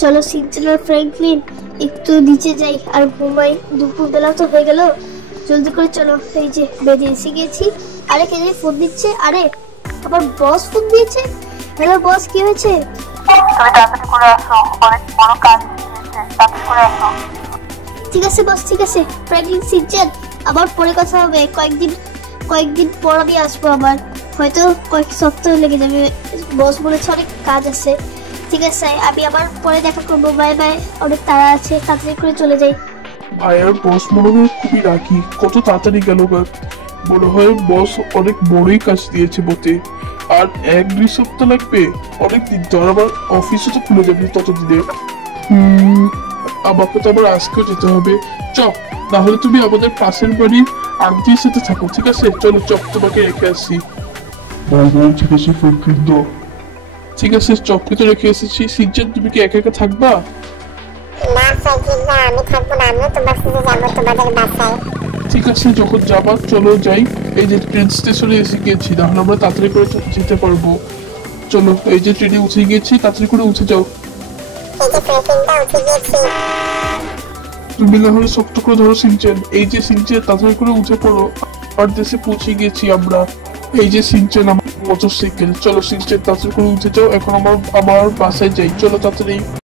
চলো সিনচেন আর ফ্র্যাঙ্কলিন একটু নিচে যাই আর ঘুমাই, দুপুর বেলা তো হয়ে গেল, জলদি করে চলো। এই যে বেডে এসে গেছি। আরে কে জানি ফোন দিচ্ছে, আরে আবার বস ফোন দিয়েছে। হ্যালো বস, কি হয়েছে? ঠিক আছে বস, ঠিক আছে। ফ্র্যাঙ্কলিন, সিনচেন, আবার পরে কথা হবে। কয়েকদিন পর আমি আসবো, আবার হয়তো কয়েক সপ্তাহ লেগে যাবে। বস বলেছে অনেক কাজ আছে। ঠিক আছে, আমি আবার পরে দেখা করবো। বাই বাই, অনেক তাড়া আছে, তাড়াতাড়ি করে চলে যাই। ভাইয়ার বস মনে হয় খুবই রাগি, কত তাড়াতাড়ি গেল। মনে হয় বস অনেক বড়ই কাজ দিয়েছে বটে, আর 1-2 সপ্তাহ লাগবে, অনেক দিন তো। আর আবার অফিসও তো খুলে যাবে ততদিনে। আমাকে তো আবার আজকেও যেতে হবে। চপ, না হলে তুমি আমাদের পাশের বাড়ির আন্টির সাথে থাকো, ঠিক আছে? চলো চপ, তোমাকে রেখে আসি। ঠিক আছে ফ্র্যাঙ্কলিন, ঠিক আছে, চপকে তো রেখে এসেছি। সিনচেন, তুমি কি একা একা থাকবা? না ফ্র্যাঙ্কলিন, না আমি থাকবো না, আমিও তোমার সাথে যাবো তোমাদের বাসায়। ঠিক আছে, যখন যাবা চলো যাই। এই যে ট্রেন স্টেশনে এসে গিয়েছি, তাহলে আমরা তাড়াতাড়ি করে যেতে পারবো। চলো, এই যে ট্রেনে উঠে গিয়েছি, তাড়াতাড়ি করে উঠে যাও। এই যে ফ্র্যাঙ্কলিনটা উঠে গিয়েছি। তুমি না হলে শক্ত করে ধরো সিনচেন। এই যে সিনচেন, তাড়াতাড়ি করে উঠে পড়ো, আর দেশে পৌঁছে গিয়েছি আমরা। এই যে সিনচেন, আমার মোটরসাইকেল। চলো সিনচেন, তাড়াতাড়ি করে উঠে যাও, এখন আমার বাসায় যাই, চলো তাড়াতাড়ি।